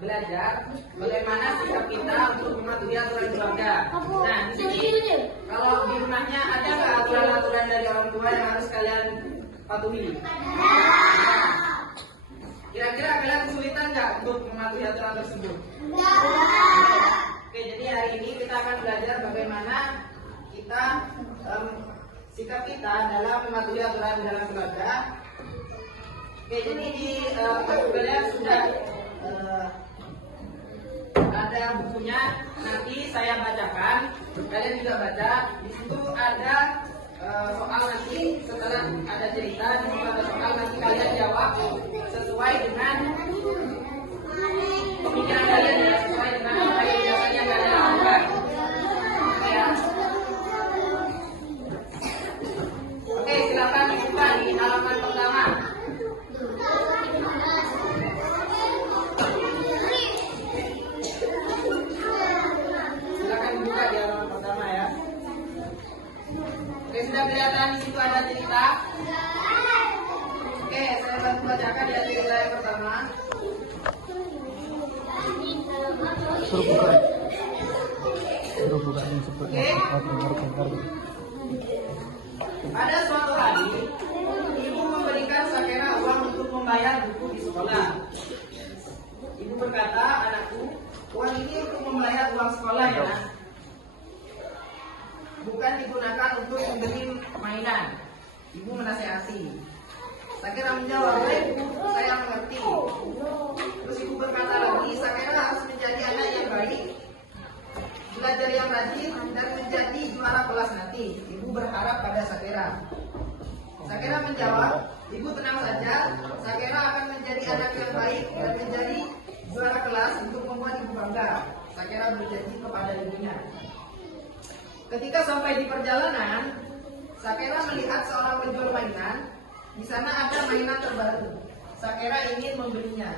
belajar bagaimana sikap kita untuk mematuhi aturan keluarga. Nah, di sini kalau di rumahnya ada nggak aturan-aturan dari orang tua yang harus kalian patuhi? Nah, kira-kira kalian kesulitan nggak untuk mematuhi aturan tersebut? Oke, jadi hari ini kita akan belajar bagaimana kita sikap kita dalam mematuhi aturan dalam keluarga. Oke, jadi di kalian sudah ada bukunya, nanti saya bacakan, kalian juga baca. Di situ ada soal, nanti setelah ada cerita, di situ ada soal, nanti kalian jawab sesuai dengan pemikiran kalian, ya, sesuai dengan apa yang biasanya kalian lakukan. Ya. Oke, silakan dibuka di halaman pertama. Silakan dibuka di halaman pertama ya. Oke, sudah kelihatan di situ ada cerita. Oke, saya bantu bacakan ya cerita yang pertama. Suruh buka yang seperti Pada suatu hari, ibu memberikan Sakera uang untuk membayar buku di sekolah. Ibu berkata, anakku, uang ini untuk membayar uang sekolah ya, nak. Bukan digunakan untuk membeli mainan. Ibu menasihati. Sakera menjawab, baik Bu, saya mengerti. Terus ibu berkata lagi, Sakera harus menjadi anak yang baik, belajar yang rajin, dan menjadi juara kelas nanti. Ibu berharap pada Sakera. Sakera menjawab, ibu tenang saja, Sakera akan menjadi anak yang baik dan menjadi juara kelas untuk membuat ibu bangga. Sakera berjanji kepada ibunya. Ketika sampai di perjalanan, Sakera melihat seorang penjual mainan. Di sana ada mainan terbaru. Sakera ingin membelinya.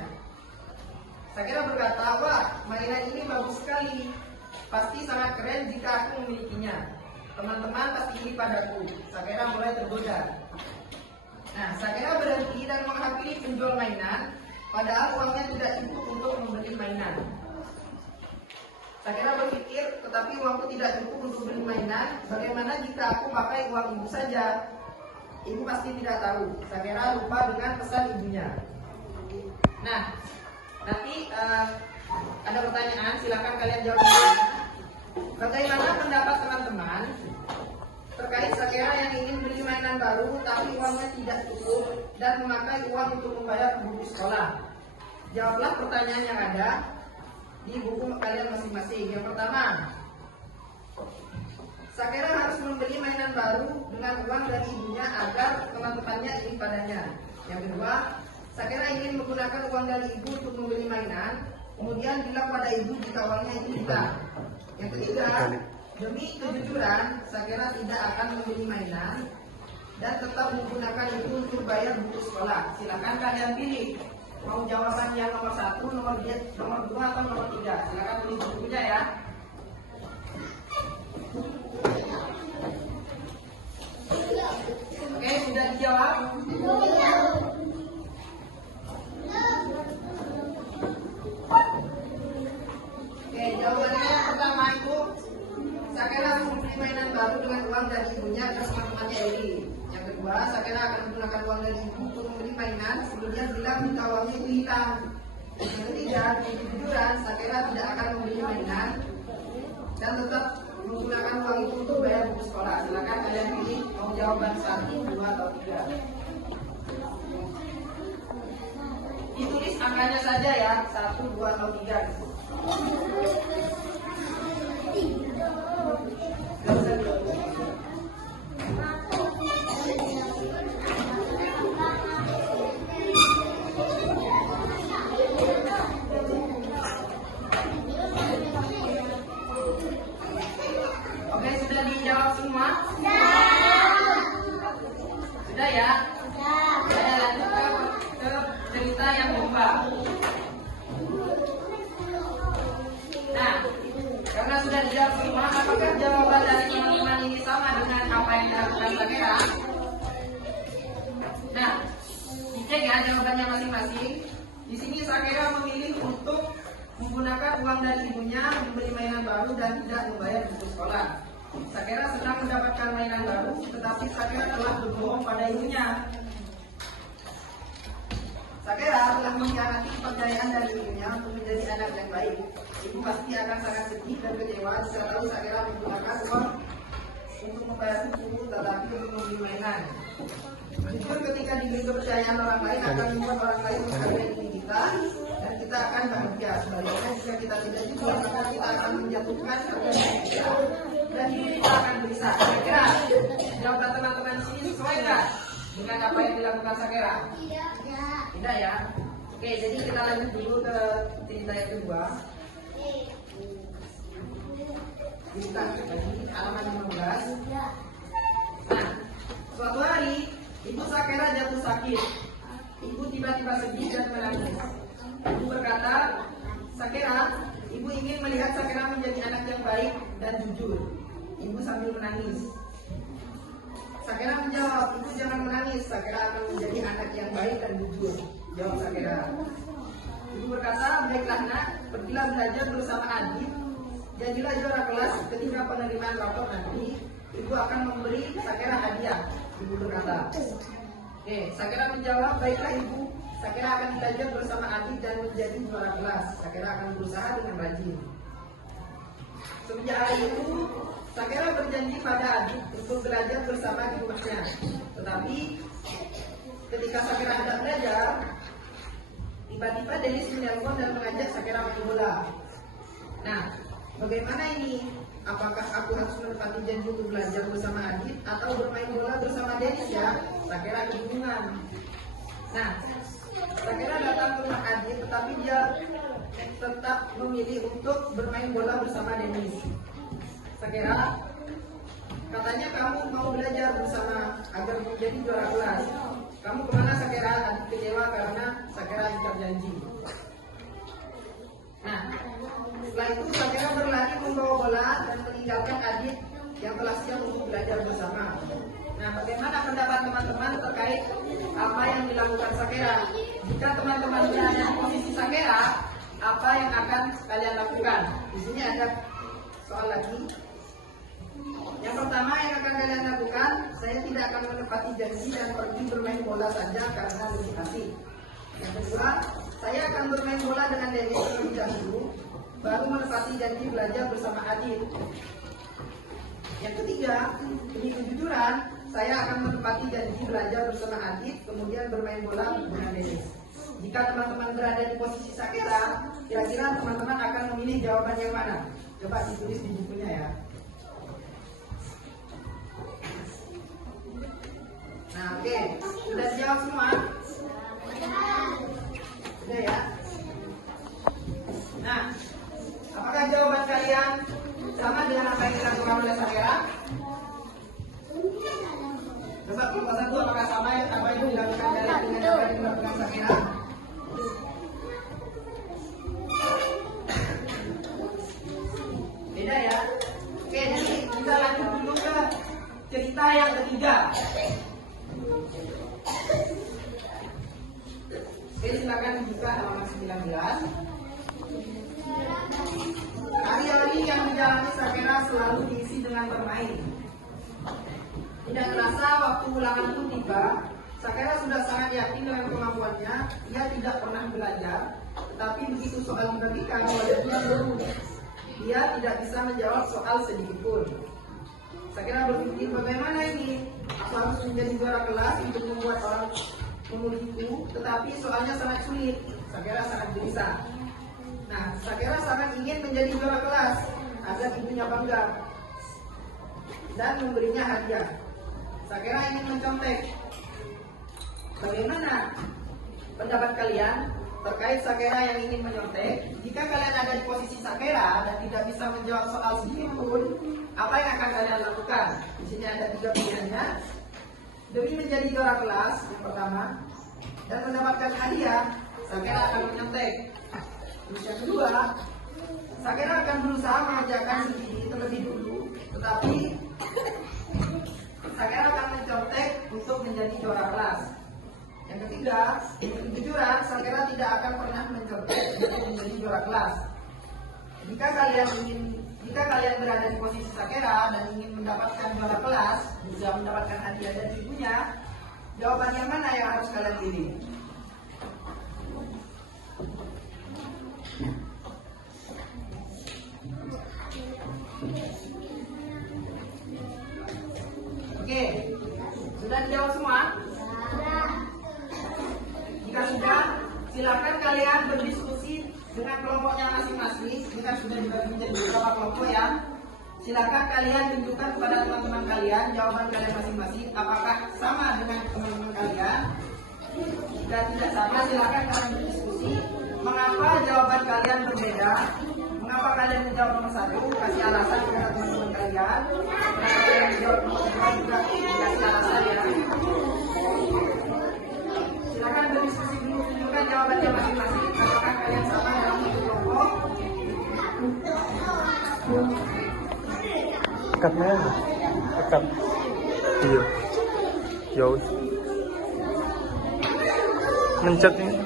Sakera berkata, wah, mainan ini bagus sekali. Pasti sangat keren jika aku memilikinya. Teman-teman pasti iri padaku. Sakera mulai tergoda. Nah, Sakera berhenti dan menghampiri penjual mainan, padahal uangnya tidak cukup untuk membeli mainan. Sakera berpikir, tetapi uangku tidak cukup untuk beli mainan. Bagaimana jika aku pakai uang ibu saja? Ibu pasti tidak tahu. Sakera lupa dengan pesan ibunya. Nah, nanti ada pertanyaan, silakan kalian jawab. Bagaimana pendapat teman-teman terkait Sakera yang ingin beli mainan baru tapi uangnya tidak cukup dan memakai uang untuk membayar buku sekolah? Jawablah pertanyaan yang ada di buku kalian masing-masing. Yang pertama, Sakera harus membeli mainan baru dengan uang dari ibunya agar teman-temannya iri padanya. Yang kedua, Sakera ingin menggunakan uang dari ibu untuk membeli mainan, kemudian bilang pada ibu jika uangnya itu hilang. Yang ketiga, demi kejujuran, Sakera tidak akan membeli mainan dan tetap menggunakan itu untuk bayar buku sekolah. Silakan kalian pilih. Mau jawaban yang nomor 1, nomor 2, atau nomor 3. Silakan tulis bukunya ya. Oke, sudah dijawab? Oke, jawabannya yang pertama itu Sakera harus membeli mainan baru dengan uang dari ibunya agar teman-temannya iri. Yang kedua, Sakera akan menggunakan uang dari ibu untuk membeli mainan, kemudian bilang jika uangnya itu hilang. Yang ketiga, kejujuran, Sakera tidak akan membeli mainan dan tetap menggunakan uang itu untuk bayar buku sekolah. Silakan kalian pilih mau jawaban 1, 2, atau 3. Ditulis angkanya saja ya, 1, 2, atau 3 gitu. Gak usah ditulis. Oke, sudah dijawab semua? Sudah ya? Saya lanjut ke cerita yang kedua. Nah, karena sudah dijawab semua, apakah jawaban dari teman-teman ini sama dengan apa yang dilakukan Sakera? Nah, dicek ya jawabannya masing-masing. Di sini Sakera memilih untuk menggunakan uang dari ibunya membeli mainan baru dan tidak membayar buku sekolah. Sakera senang mendapatkan mainan baru, tetapi Sakera telah berbohong pada ibunya. Sakera telah mengkhianati kepercayaan dari ibunya untuk menjadi anak yang baik. Ibu pasti akan sangat sedih dan kecewa jika tahu Sakera menggunakan uang untuk membayar buku, tetapi untuk membeli mainan. Jujur ketika diberi kepercayaan orang lain akan membuat orang lain menghargai diri kita dan kita akan bahagia. Sebaliknya jika kita tidak jujur maka kita akan menjatuhkan harga diri kita dan hidup kita akan gelisah. Sakera, jawaban teman-teman sini sesuai nggak dengan apa yang dilakukan Sakera? Tidak ya. Oke, jadi kita lanjut dulu ke cerita yang kedua. Cerita lagi halaman 15. Nah, suatu hari ibu Sakera jatuh sakit. Ibu tiba-tiba sedih dan menangis. Ibu berkata, Sakera, ibu ingin melihat Sakera menjadi anak yang baik dan jujur. Ibu sambil menangis. Sakera menjawab, ibu jangan menangis. Sakera akan menjadi anak yang baik dan jujur. Jawab Sakera. Ibu berkata, baiklah nak, pergilah belajar bersama adik. Jadilah juara kelas. Ketika penerimaan rapor nanti, ibu akan memberi Sakera hadiah. Ibu berkata. Oke, Sakera menjawab, baiklah ibu. Sakera akan belajar bersama adik dan menjadi juara kelas. Sakera akan berusaha dengan rajin. Semenjak hari itu, Sakera berjanji pada adik untuk belajar bersama di rumahnya. Tetapi ketika Sakera hendak belajar, tiba-tiba Dennis menelpon dan mengajak Sakera main bola. Nah, bagaimana ini? Apakah aku harus menepati janji untuk belajar bersama Adit atau bermain bola bersama Dennis ya? Sakera kebingungan. Nah, Sakera datang ke rumah Adit, tetapi dia tetap memilih untuk bermain bola bersama Dennis. Sakera, katanya kamu mau belajar bersama agar menjadi juara kelas. Kamu kemana Sakera? Adit kecewa karena Sakera ingkar janji. Nah, setelah itu Sakera berlari membawa bola dan meninggalkan Adit yang telah siap untuk belajar bersama. Nah, bagaimana pendapat teman-teman terkait apa yang dilakukan Sakera? Jika teman-teman berada di posisi Sakera, apa yang akan kalian lakukan? Di sini ada soal lagi. Yang pertama yang akan kalian lakukan, saya tidak akan menepati janji dan pergi bermain bola saja karena lebih asik. Yang kedua, saya akan bermain bola dengan Dennis terlebih dahulu, baru menepati janji belajar bersama Adit. Yang ketiga, demi kejujuran, saya akan menepati janji belajar bersama Adit, kemudian bermain bola dengan Dennis. Jika teman-teman berada di posisi Sakera, kira-kira teman-teman akan memilih jawaban yang mana? Coba ditulis di bukunya ya. Nah, oke, sudah dijawab semua? Sudah ya? Nah, apakah jawaban kalian sama dengan apa yang dilakukan oleh Sakera? Coba kelompok satu, apakah sama apa yang dilakukan dengan apa yang dilakukan Sakera? Beda ya? Oke, jadi kita lanjut dulu ke cerita yang ketiga. Oke, silakan dibuka halaman 19. Hari-hari yang dijalani Sakera selalu diisi dengan bermain. Tidak terasa waktu ulangan pun tiba. Sakera sudah sangat yakin dengan kemampuannya. Ia tidak pernah belajar, tetapi begitu soal dibagikan wajahnya berubah. Dia tidak bisa menjawab soal sedikit pun. Sakera berpikir, bagaimana ini? Aku harus menjadi juara kelas untuk membuat orang mengulikku, tetapi soalnya sangat sulit. Sakera sangat gelisah. Nah, Sakera sangat ingin menjadi juara kelas agar ibunya bangga dan memberinya hadiah. Sakera ingin mencontek. Bagaimana pendapat kalian terkait Sakera yang ingin menyontek? Jika kalian ada di posisi Sakera dan tidak bisa menjawab soal sedikit pun, apa yang akan kalian lakukan? Di sini ada 3 pilihannya. Demi menjadi juara kelas yang pertama dan mendapatkan hadiah, Sakera akan menyontek. Terus yang kedua, Sakera akan berusaha mengerjakan sendiri terlebih dulu, tetapi Sakera akan mencontek untuk menjadi juara kelas. Yang ketiga, kejujuran Sakera tidak akan pernah mencontek untuk menjadi juara kelas. Jika kalian berada di posisi Sakera dan ingin mendapatkan juara kelas, bisa mendapatkan hadiah dari ibunya, jawaban yang mana yang harus kalian pilih? Oke, sudah dijawab semua? Jika sudah, silakan kalian berdiskusi dengan kelompoknya masing-masing. Ini kan sudah dibagi menjadi beberapa kelompok ya. Silakan kalian tunjukkan kepada teman-teman kalian jawaban kalian masing-masing. Apakah sama dengan teman-teman kalian? Jika tidak sama, silakan kalian berdiskusi. Mengapa jawaban kalian berbeda? Mengapa kalian menjawab nomor 1? Kasih alasan kepada teman-teman kalian. Mengapa kalian menjawab nomor 2 juga kasih alasan ya. Silakan berdiskusi dulu, tunjukkan jawabannya masing-masing. Apakah kalian sama dalam satu kelompok? Tekatnya ya? Tekat. Iya. Jauh. Mencet ini.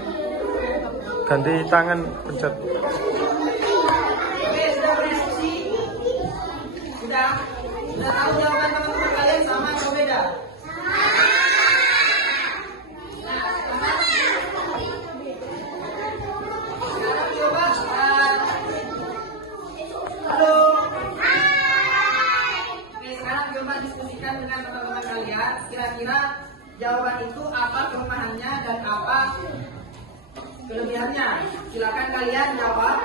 Ganti tangan pencet. Oke, sudah berdiskusi? Sudah tahu jawaban teman-teman kalian sama atau beda? Sekarang coba halo. Oke, sekarang coba diskusikan dengan teman-teman kalian. Kira-kira jawaban itu apa kelemahannya dan apa kelebihannya? Silakan kalian jawab.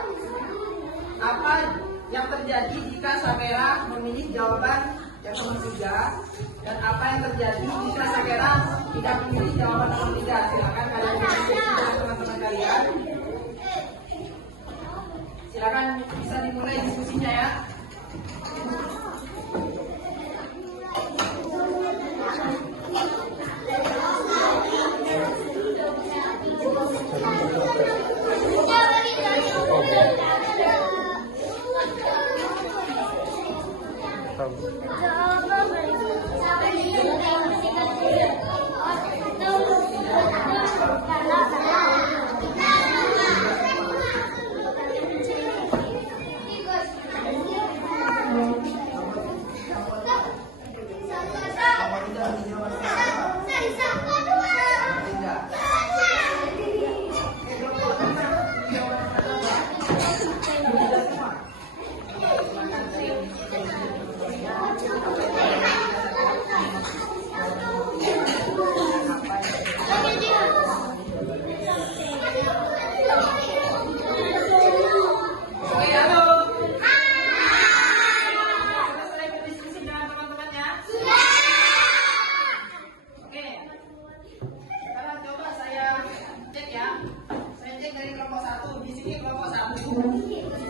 Apa yang terjadi jika Sakera memilih jawaban yang nomor 3 dan apa yang terjadi jika Sakera tidak memilih jawaban nomor 3? Silakan kalian diskusi dengan teman-teman kalian. Silakan bisa dimulai diskusinya ya.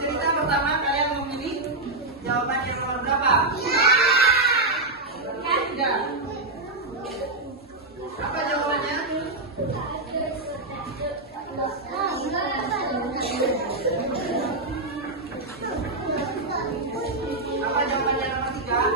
Cerita pertama kalian memilih jawaban yang nomor berapa? Tiga. Apa jawabannya? Apa jawabannya nomor 3?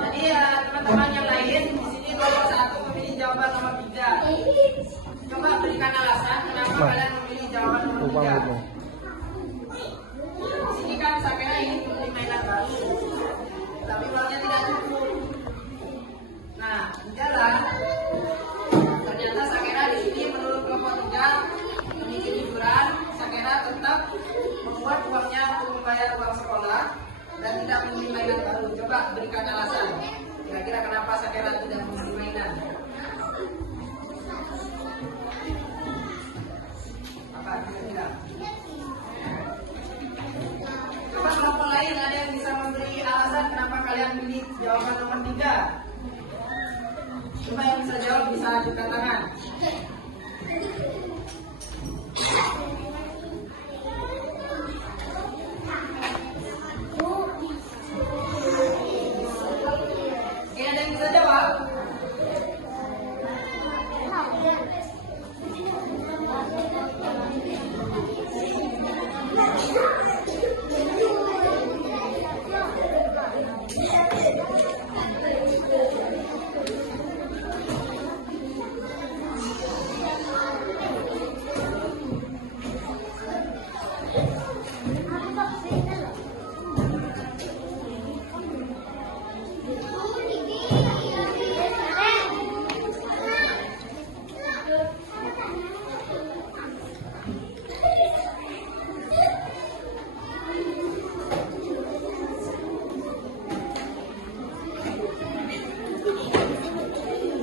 Jadi teman-teman yang lain di sini kelompok 1 memilih jawaban nomor 3. Coba berikan alasan kenapa kalian memilih jawaban nomor 3. Di sini kan Sakera ingin membeli mainan baru, tapi uangnya tidak cukup. Nah, di jalan ternyata Sakera di sini menurut kelompok 3 memilih liburan. Sakera tetap membuat uangnya untuk membayar uang sekolah dan tidak membeli mainan baru. Coba berikan alasan. Kira-kira kenapa Sakera tidak membeli mainan? Apa kira-kira? Coba kelompok lain ada yang bisa memberi alasan kenapa kalian pilih jawaban nomor 3? Coba yang bisa jawab bisa ajukan tangan. Oke, ada yang bisa jawab?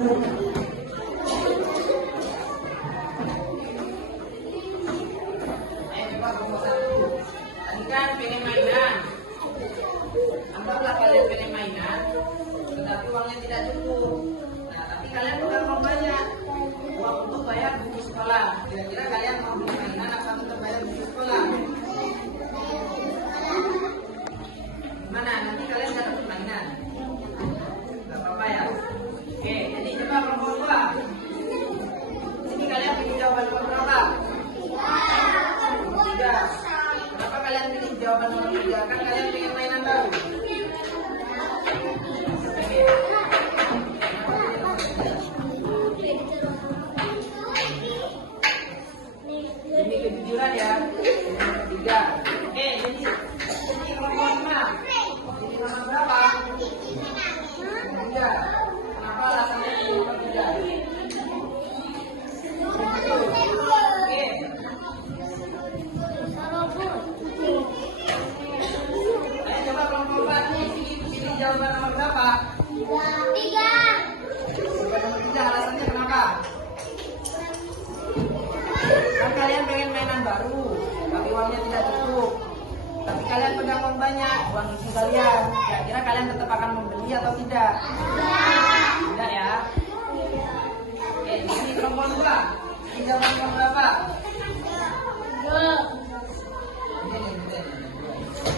coba kelompok 1. Tadi kan pengen mainan. Anggaplah kalian pengen mainan, tetapi uangnya tidak cukup. Nah, tapi kalian bukan uang banyak, uang untuk bayar buku sekolah. Kira-kira kalian mau beli mainan apa untuk bayar buku sekolah? Gimana? Nanti kalian nggak dapat mainan? Gak apa-apa ya. Oke, jadi coba kelompok 2. Ini kalian pilih jawaban nomor berapa? 3. Kenapa kalian pilih jawaban nomor 3? Kan kalian pengen mainan baru. Ini kejujuran ya. Nomor 3. Oke, jadi kelompok 5. Ini nomor berapa? 3. Kenapa alasannya pilih nomor 3? Oke. Ayo coba kelompok 4 nih, pilih jawaban nomor berapa? 3. Jawaban nomor 3, alasannya kenapa? Kan kalian pengen mainan baru, tapi uangnya tidak cukup. Tapi kalian pegang uang banyak, uang isi kalian. Kira-kira kalian tetap akan membeli atau tidak? Tidak ya. Oke, ini kelompok 2. Ini jawaban nomor berapa?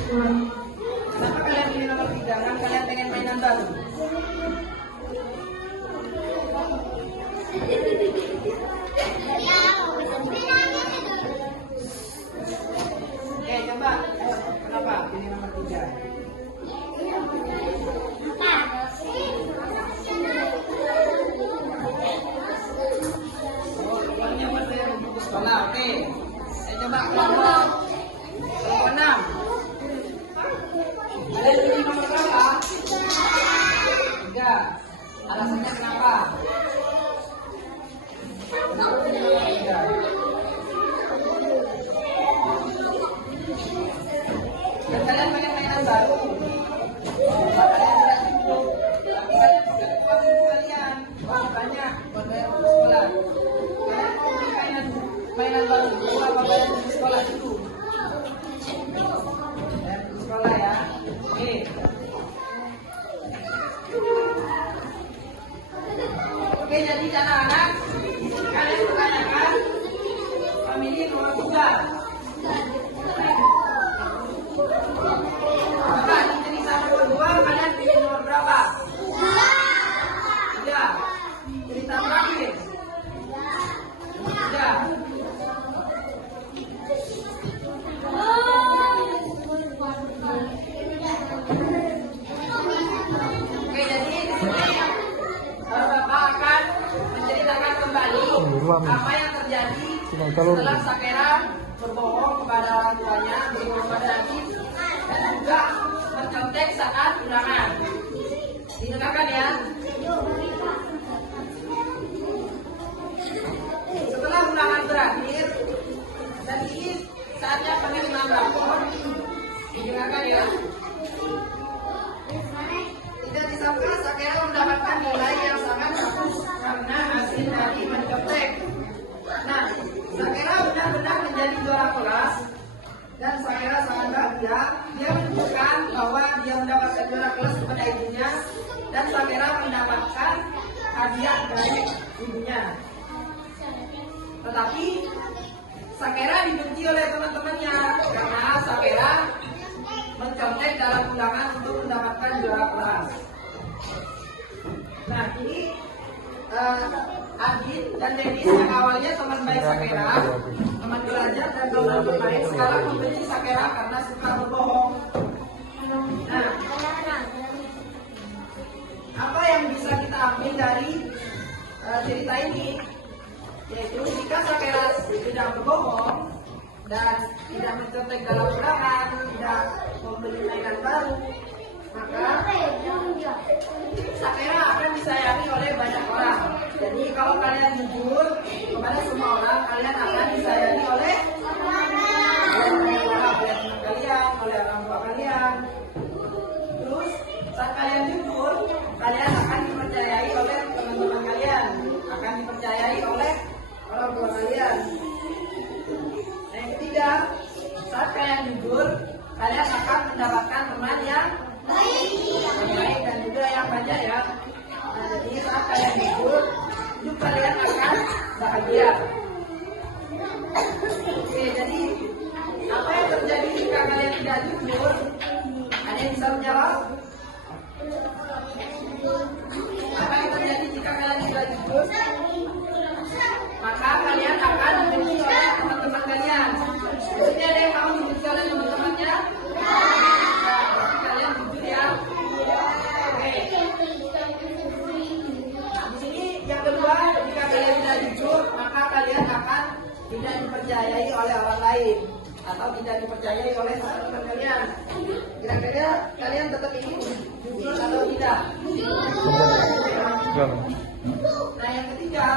Ini. Kenapa kalian pilih nomor 3? Kan kalian pengen mainan baru. Oke, coba. Kenapa pilih nomor 3? Oh, uangnya buat bayar buku sekolah. Oke. Saya coba kelompok 6. Kalian pilih nomor berapa? 3. Alasannya kenapa? Kenapa pilih nomor 3? Dan kalian pengen mainan baru. Kalian tidak cukup. Tapi kalian bukan uang ibu kalian. Uang banyak buat bayar buku sekolah. Kalian mau beli mainan baru dulu apa bayar buku sekolah dulu? Bayar buku sekolah ya. Oke. Oke, jadi anak-anak, kalian pertanyakan memilih nomor 3. Bapak, jadi 1, 2, kalian pilih nomor berapa? 3. Cerita terakhir. 3. Oke, jadi di sini Bapak akan menceritakan kembali apa yang terjadi setelah Sakera berbohong kepada orang tuanya, berbohong kepada Nadine, dan juga mencontek saat ulangan. Didengarkan ya. Setelah ulangan berakhir, dan ini saatnya penerimaan rapor. Didengarkan ya. Tidak disangka Sakera mendapatkan nilai yang sangat bagus karena hasil dari mencontek. Nah, Sakera benar-benar menjadi juara kelas dan Sakera sangat bahagia. Dia menunjukkan bahwa dia mendapatkan juara kelas kepada ibunya dan Sakera mendapatkan hadiah dari ibunya. Tetapi Sakera dibenci oleh teman-temannya karena Sakera mencontek dalam ulangan untuk mendapatkan juara kelas. Nah, ini Adit dan Dennis yang awalnya teman baik Sakera, teman belajar dan teman bermain, sekarang membenci Sakera karena suka berbohong. Nah, apa yang bisa kita ambil dari cerita ini? Yaitu jika Sakera tidak berbohong dan tidak mencontek dalam ulangan, tidak membeli mainan baru, maka Sakera akan disayangi oleh banyak orang. Jadi kalau kalian jujur kepada semua orang, kalian akan disayangi oleh banyak orang, oleh teman kalian, oleh orang tua kalian. Terus saat kalian jujur, kalian akan dipercayai oleh teman-teman kalian. aja ya. Nah, jadi saat kalian jujur, hidup kalian akan bahagia. Oke, jadi apa yang terjadi jika kalian tidak jujur? Ada yang bisa menjawab? Apa yang terjadi jika kalian tidak jujur? Maka kalian akan dibenci oleh teman-teman kalian. Jadi ada yang mau dibenci oleh teman-temannya? Nah, berarti kalian jujur ya. Oke. Nah, di sini yang kedua, jika kalian tidak jujur, maka kalian akan tidak dipercayai oleh orang lain atau tidak dipercayai oleh teman-teman kalian. Kira-kira kalian tetap ingin jujur atau tidak? Nah, yang ketiga,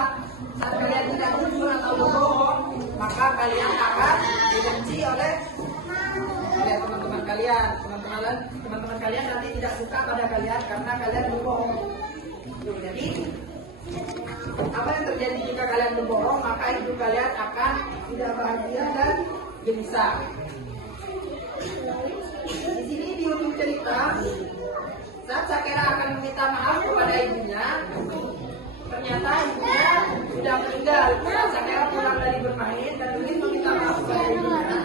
saat kalian tidak jujur atau berbohong, maka kalian akan dibenci oleh teman-teman kalian. Teman-teman kalian nanti tidak suka pada kalian karena kalian berbohong. Jadi, apa yang terjadi jika kalian berbohong? Maka hidup kalian akan tidak bahagia dan gelisah. Di sini di ujung cerita, saat Shakira akan meminta maaf kepada ibunya, ternyata ibunya sudah meninggal. Saat Shakira pulang dari bermain dan ingin meminta maaf kepada ibunya,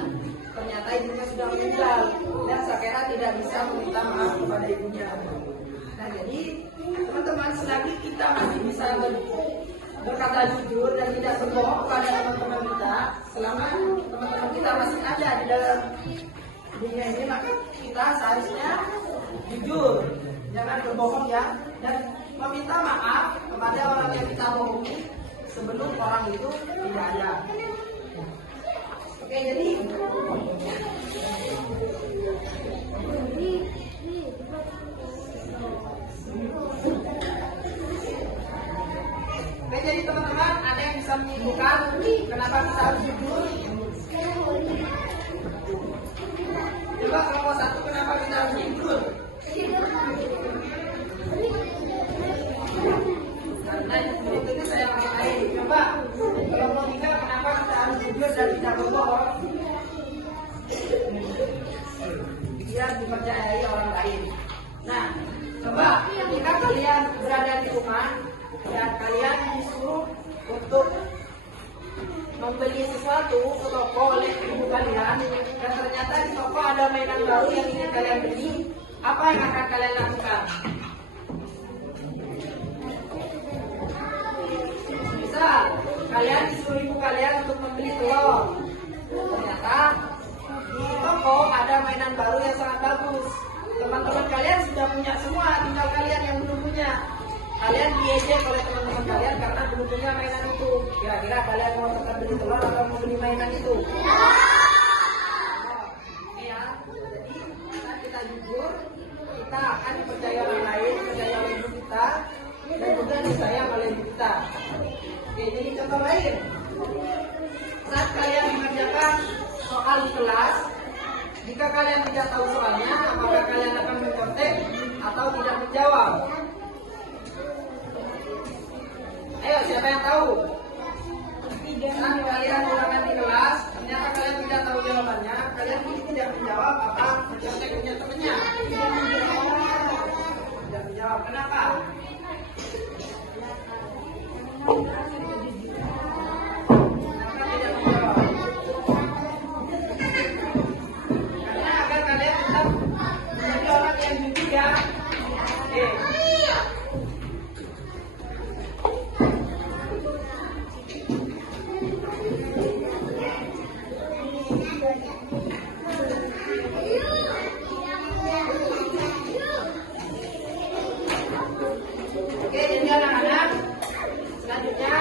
ternyata ibunya sudah meninggal dan Shakira tidak bisa meminta maaf kepada ibunya. Nah, jadi teman-teman, selagi kita masih bisa berkata jujur dan tidak berbohong kepada teman-teman kita, selama teman-teman kita masih ada di dalam dunia ini, maka kita seharusnya jujur, jangan berbohong ya, dan meminta maaf kepada orang yang kita bohongi sebelum orang itu tidak ada. Oke, jadi teman-teman, ada yang bisa menyimpulkan kenapa kita harus jujur? Coba kelompok satu, kenapa kita harus jujur? Karena itu saya maksudkan. Coba kelompok tiga, kenapa kita harus jujur dan tidak berbohong? Biar dipercayai orang lain. Nah, coba jika kalian berada di rumah dan kalian disuruh untuk membeli sesuatu ke toko oleh ibu kalian, dan ternyata di toko ada mainan baru yang ingin kalian beli, apa yang akan kalian lakukan? Misal kalian disuruh ibu kalian untuk membeli telur, ternyata di toko ada mainan baru yang sangat bagus. Teman-teman kalian sudah punya semua, tinggal kalian yang belum punya. Kalian diejek oleh teman-teman kalian karena belum punya mainan itu. Kira-kira kalian mau tetap beli telur atau mau beli mainan itu? Ya, jadi saat kita jujur, kita akan dipercaya orang lain, dipercaya oleh ibu kita, dan juga disayang oleh ibu kita. Oke, jadi contoh lain. Saat kalian mengerjakan soal di kelas, jika kalian tidak tahu soalnya, apakah kalian akan mencontek atau tidak menjawab? Ayo, siapa yang tahu? Saat kalian ulangan di kelas, ternyata kalian tidak tahu jawabannya, kalian tidak menjawab apa mencontek punya temannya? Tidak menjawab. Kenapa? Karena agar kalian tetap menjadi orang yang jujur ya. Oke. Oke, jadi anak-anak, selanjutnya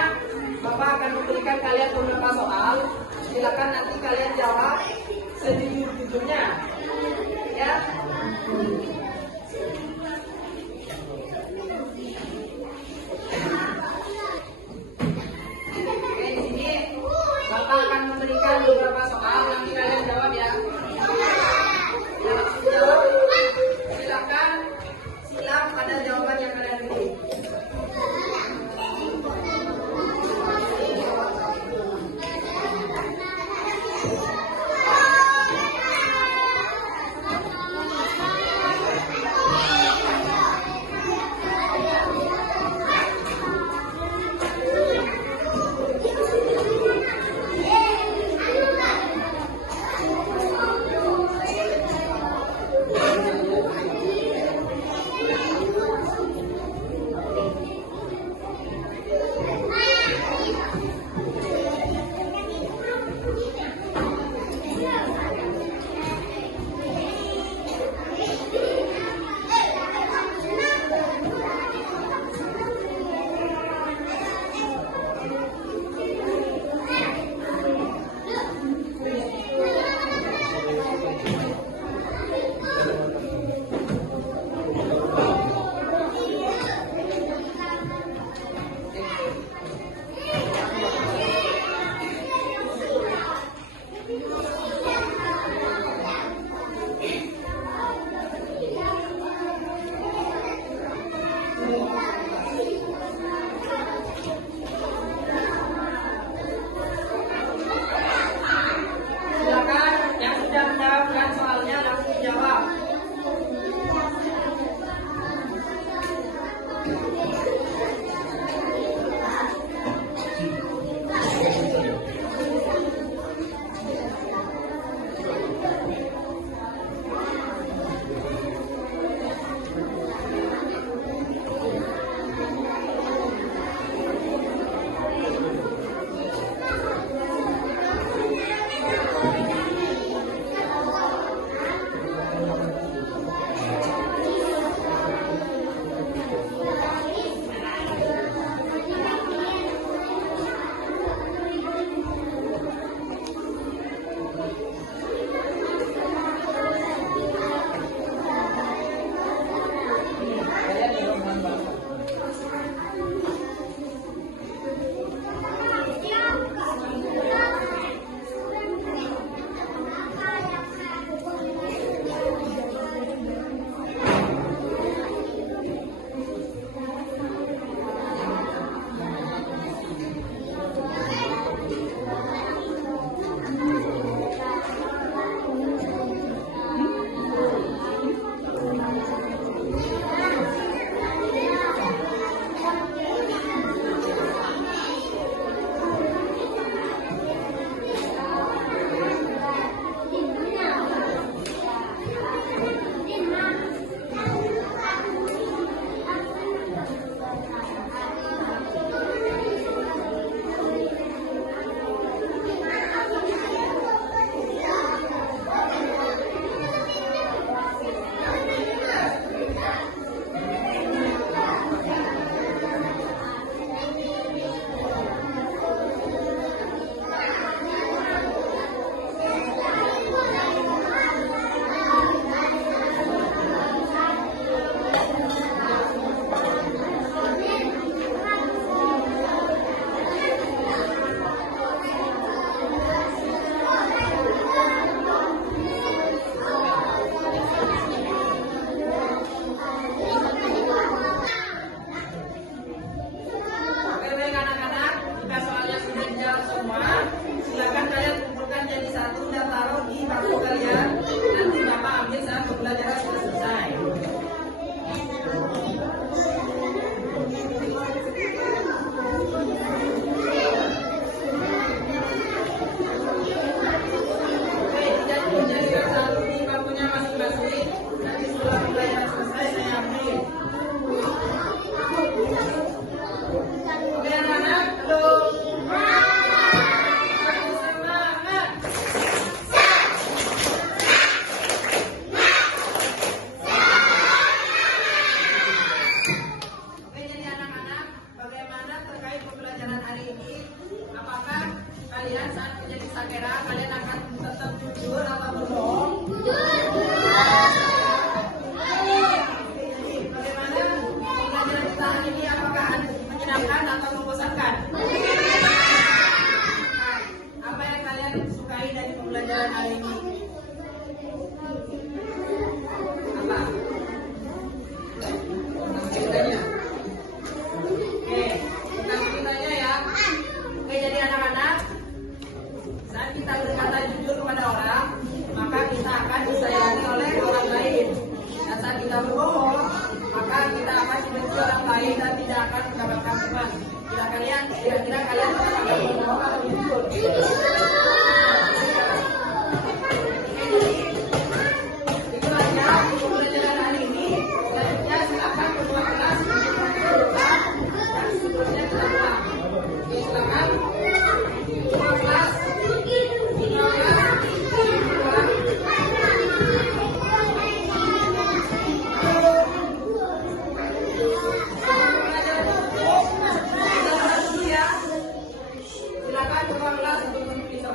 Silakan ke kelas untuk menulis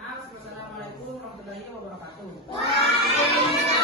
maaf. Wassalamualaikum warahmatullahi wabarakatuh.